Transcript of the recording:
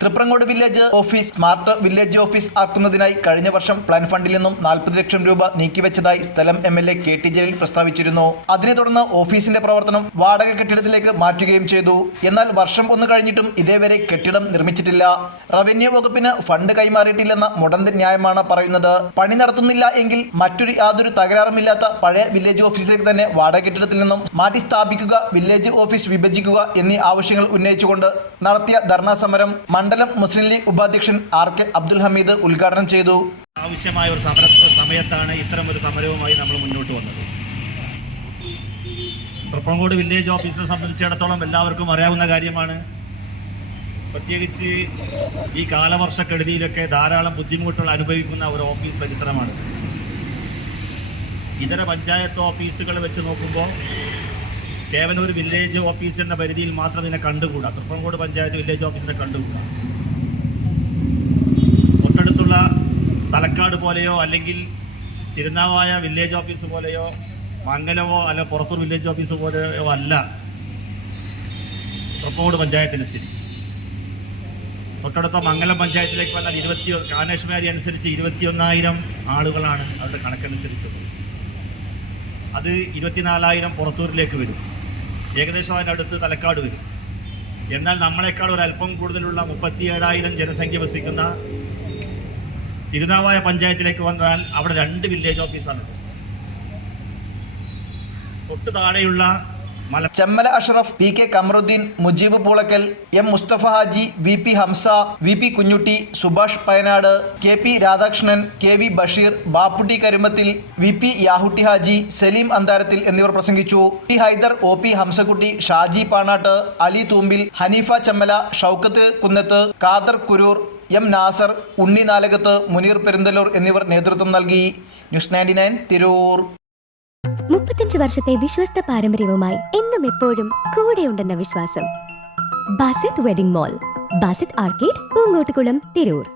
Thriprangode village office smart village office ആക്കുന്നതിനായി കഴിഞ്ഞ വർഷം plan ഫണ്ടിൽ നിന്നും നാൽപ്പത് ലക്ഷം രൂപ നീക്കിവെച്ചതായി സ്ഥലം M L A K T Jaleel പ്രസ്താവിച്ചിരുന്നു. അതിനെ തുടർന്ന് ഓഫീസിന്റെ പ്രവർത്തനം വാടക കെട്ടിടത്തിലേക്ക് മാറ്റുകയും ചെയ്തു. എന്നാൽ വർഷം ഒന്ന് കഴിഞ്ഞിട്ടും ഇതേവരെ കെട്ടിടം നിർമ്മിച്ചിട്ടില്ല. റവന്യൂ വകുപ്പിന് ഫണ്ട് കൈമാറിയിട്ടില്ലെന്ന മുടന്ത് ന്യായമാണ് പറയുന്നത്. പണി നടത്തുന്നില്ല എങ്കിൽ മറ്റൊരു യാതൊരു തകരാറുമില്ലാത്ത പഴയ വില്ലേജ് ഓഫീസിലേക്ക് തന്നെ വാടക കെട്ടിടത്തിൽ നിന്നും മാറ്റി സ്ഥാപിക്കുക വില്ലേജ് ഓഫീസ് വിഭജിക്കുക എന്നീ ആവശ്യങ്ങൾ ഉന്നയിച്ചുകൊണ്ട് നടത്തിയ ധർണാ സമരം മണ്ഡലം മുസ്ലിം ലീഗ് ഉപാധ്യക്ഷൻ ആർ കെ അബ്ദുൽ ഹമീദ് ഉദ്ഘാടനം ചെയ്തു. ആവശ്യമായ ഒരു സമര സമയത്താണ് ഇത്തരം ഒരു സമരവുമായി നമ്മൾ മുന്നോട്ട് വന്നത്. തൃപ്പങ്കോട് വില്ലേജ് ഓഫീസിനെ സംബന്ധിച്ചിടത്തോളം എല്ലാവർക്കും അറിയാവുന്ന കാര്യമാണ്. പ്രത്യേകിച്ച് ഈ കാലവർഷക്കെടുതിയിലൊക്കെ ധാരാളം ബുദ്ധിമുട്ടുകൾ അനുഭവിക്കുന്ന ഒരു ഓഫീസ് പരിസരമാണ്. ഇതര പഞ്ചായത്ത് ഓഫീസുകൾ വെച്ച് നോക്കുമ്പോൾ കേവലം ഒരു വില്ലേജ് ഓഫീസ് എന്ന പരിധിയിൽ മാത്രം ഇതിനെ കണ്ടുകൂടാ. തൃപ്പങ്കോട് പഞ്ചായത്ത് വില്ലേജ് ഓഫീസിനെ കണ്ടുകൂടാ. തലക്കാട് പോലെയോ അല്ലെങ്കിൽ തിരുനാവായ വില്ലേജ് ഓഫീസ് പോലെയോ മംഗലമോ അല്ല പുറത്തൂർ വില്ലേജ് ഓഫീസ് പോലെയോ അല്ല. തൊട്ടോട് പഞ്ചായത്തിന്റെ സ്ഥിതി. തൊട്ടടുത്ത മംഗലം പഞ്ചായത്തിലേക്ക് വന്നാൽ ഇരുപത്തി കാനേഷ്മാരി അനുസരിച്ച് ഇരുപത്തിയൊന്നായിരം ആളുകളാണ് അവരുടെ കണക്കനുസരിച്ച് അത് ഇരുപത്തിനാലായിരം പുറത്തൂരിലേക്ക് വരും. ഏകദേശം അതിനടുത്ത് തലക്കാട് വരും. എന്നാൽ നമ്മളെക്കാൾ ഒരല്പം കൂടുതലുള്ള മുപ്പത്തിയേഴായിരം ജനസംഖ്യ വസിക്കുന്ന തിരുനാവായ പഞ്ചായത്തിലേക്ക് വന്നാൽ അവിടെ രണ്ട് വില്ലേജ് ഓഫീസാണ് തൊട്ട് താഴെയുള്ള മല Chemmala Ashraf P K Kamaruddin Mujeeb Poolakkal M Musthafa Haji V P Hamsa V P Kunjutty Subhash Payanad K P Radhakrishnan K V Basheer Bapputty Karumathil V P Yahutty Haji Saleem Antharathil എന്നിവർ പ്രസംഗിച്ചു. P Haider O P Hamsakutty Shaji Panatt Ali Thoombil Haneefa Chemmala Shoukath Kunnath Khader Kuroor M Nasar Unni Nalakath Muneer Perunthalloor എന്നിവർ നേതൃത്വം നൽകി. News ninety nine Tirur. മുപ്പത്തഞ്ച് വർഷത്തെ വിശ്വസ്ത പാരമ്പര്യവുമായി എന്നും എപ്പോഴും കൂടെയുണ്ടെന്ന വിശ്വാസം. Basith wedding mall Basith arcade Poongottukulam Tirur.